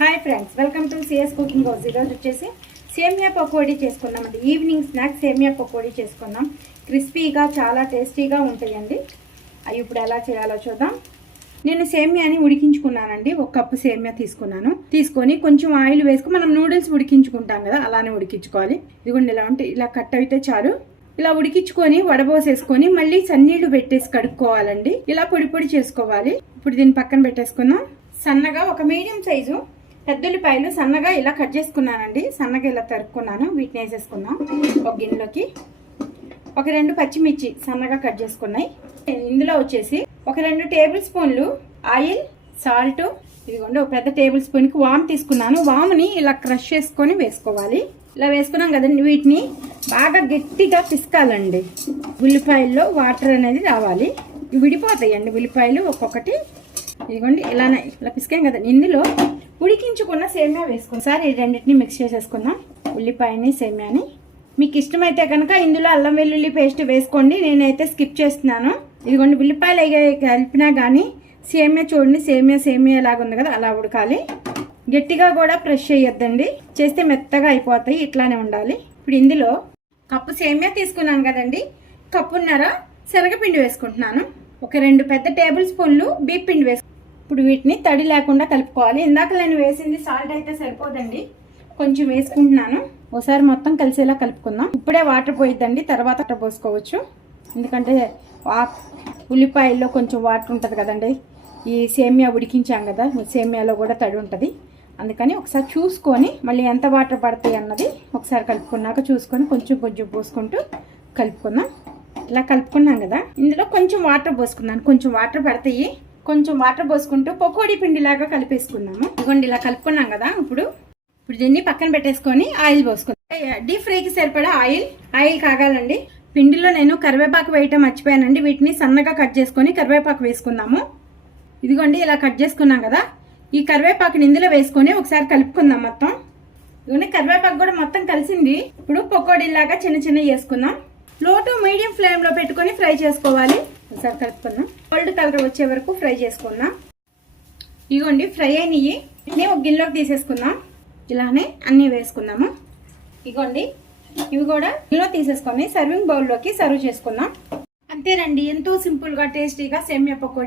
Hi friends welcome to CS cooking house ఈరోజు వచ్చేసి సేమియా పకోడీ చేసుకున్నామండి ఈవినింగ్ స్నాక్స్ సేమియా పకోడీ చేసుకుందాం. క్రిస్పీగా చాలా టేస్టీగా ఉంటాయండి. అవి ఇప్పుడు ఎలా చేయాలో చూద్దాం. నేను సేమియాని ఉడికించుకున్నానండి. ఒక కప్పు సేమియా తీసుకున్నాను. తీసుకొని కొంచెం ఆయిల్ వేసుకుని మనం నూడిల్స్ ఉడికించుకుంటాం కదా అలానే ఉడికించుకోవాలి. ఇదిగోండి ఇలా ఉంటే ఇలా కట్ అయితే చాలు. ఇలా ఉడికించుకొని వడబోసేసుకొని మళ్ళీ సన్నీళ్ళు పెట్టేసి కడుక్కోవాలండి. ఇలా పొడి పొడి చేసుకోవాలి. ఇప్పుడు దీన్ని పక్కన పెట్టేసుకుందాం. సన్నగా ఒక మీడియం సైజు పెద్దుల్లిపాయలు సన్నగా ఇలా కట్ చేసుకున్నానండి. సన్నగా ఇలా తరుక్కున్నాను. వీటిని వేసేసుకుందాం. ఒక గిన్నెలోకి ఒక రెండు పచ్చిమిర్చి సన్నగా కట్ చేసుకున్నాయి. ఇందులో వచ్చేసి ఒక రెండు టేబుల్ స్పూన్లు ఆయిల్ సాల్ట్. ఇదిగోండి ఒక పెద్ద టేబుల్ స్పూన్కి వామ్ తీసుకున్నాను. వాముని ఇలా క్రష్ చేసుకొని వేసుకోవాలి. ఇలా వేసుకున్నాం కదండి వీటిని. బాగా గట్టిగా పిసకాలండి. ఉల్లిపాయల్లో వాటర్ అనేది రావాలి. విడిపోతాయండి ఉల్లిపాయలు ఒక్కొక్కటి. ఇదిగోండి ఇలానే ఇలా పిసికాం కదండి ఇందులో ఉడికించుకున్న సేమియా వేసుకోండి సార్ ఈ రెండింటిని మిక్స్ చేసేసుకుందాం. ఉల్లిపాయని సేమియాని. మీకు ఇష్టమైతే కనుక ఇందులో అల్లం వెల్లుల్లి పేస్ట్ వేసుకోండి. నేనైతే స్కిప్ చేస్తున్నాను. ఇదిగోండి ఉల్లిపాయలు కలిపినా కానీ సేమియా చూడండి సేమియా సేమియా లాగా ఉంది కదా అలా ఉడకాలి. గట్టిగా కూడా ప్రెష్ చేయొద్దండి. చేస్తే మెత్తగా అయిపోతాయి ఇట్లానే ఉండాలి. ఇప్పుడు ఇందులో కప్పు సేమియా తీసుకున్నాను కదండి. కప్పున్నర శనగపిండి వేసుకుంటున్నాను. ఒక రెండు పెద్ద టేబుల్ స్పూన్లు బీప్ పిండి వేసుకుంటాను ఇప్పుడు వీటిని తడి లేకుండా కలుపుకోవాలి. ఇందాక నేను వేసింది సాల్ట్ అయితే సరిపోదండి. కొంచెం వేసుకుంటున్నాను. ఒకసారి మొత్తం కలిసేలా కలుపుకుందాం. ఇప్పుడే వాటర్ పోయిద్దండి. తర్వాత వాటర్ పోసుకోవచ్చు. ఎందుకంటే ఉల్లిపాయల్లో కొంచెం వాటర్ ఉంటుంది కదండి. ఈ సేమియా ఉడికించాం కదా. సేమియాలో కూడా తడి ఉంటుంది. అందుకని ఒకసారి చూసుకొని మళ్ళీ ఎంత వాటర్ పడతాయి అన్నది ఒకసారి కలుపుకున్నాక చూసుకొని కొంచెం కొంచెం పోసుకుంటూ కలుపుకుందాం. ఇలా కలుపుకున్నాం కదా. ఇందులో కొంచెం వాటర్ పోసుకున్నాను. కొంచెం వాటర్ పడతాయి. కొంచెం వాటర్ పోసుకుంటూ పకోడీ పిండిలాగా కలిపేసుకున్నాము ఇదిగోండి ఇలా కలుపుకున్నాం కదా ఇప్పుడు ఇప్పుడు దీన్ని పక్కన పెట్టేసుకొని ఆయిల్ పోసుకుందాం. డీప్ ఫ్రైకి సరిపడా ఆయిల్ ఆయిల్ కాగాలండి. పిండిలో నేను కరివేపాకు వేయటం మర్చిపోయానండి. వీటిని సన్నగా కట్ చేసుకొని కరివేపాకు వేసుకుందాము. ఇదిగోండి ఇలా కట్ చేసుకున్నాం కదా. ఈ కరివేపాకుని ఇందులో వేసుకొని ఒకసారి కలుపుకుందాం మొత్తం. ఇదిగోండి కరివేపాకు కూడా మొత్తం కలిసింది. ఇప్పుడు పకోడీలాగా చిన్న చిన్న వేసుకుందాం. లో టు మీడియం ఫ్లేమ్లో పెట్టుకొని ఫ్రై చేసుకోవాలి. ఒకసారి కలుపుకుందాం. గోల్డ్ కలర్ వచ్చే వరకు ఫ్రై చేసుకుందాం. ఇదిగోండి ఫ్రై అయినవి వీటిని ఒక గిన్నెలోకి తీసేసుకుందాం. ఇలానే అన్నీ వేసుకుందాము. ఇగోండి ఇవి కూడా గిన్నెలో తీసేసుకొని సర్వింగ్ బౌల్లోకి సర్వ్ చేసుకుందాం. అంతేనండి ఎంతో సింపుల్గా టేస్టీగా సేమియా పకోడీ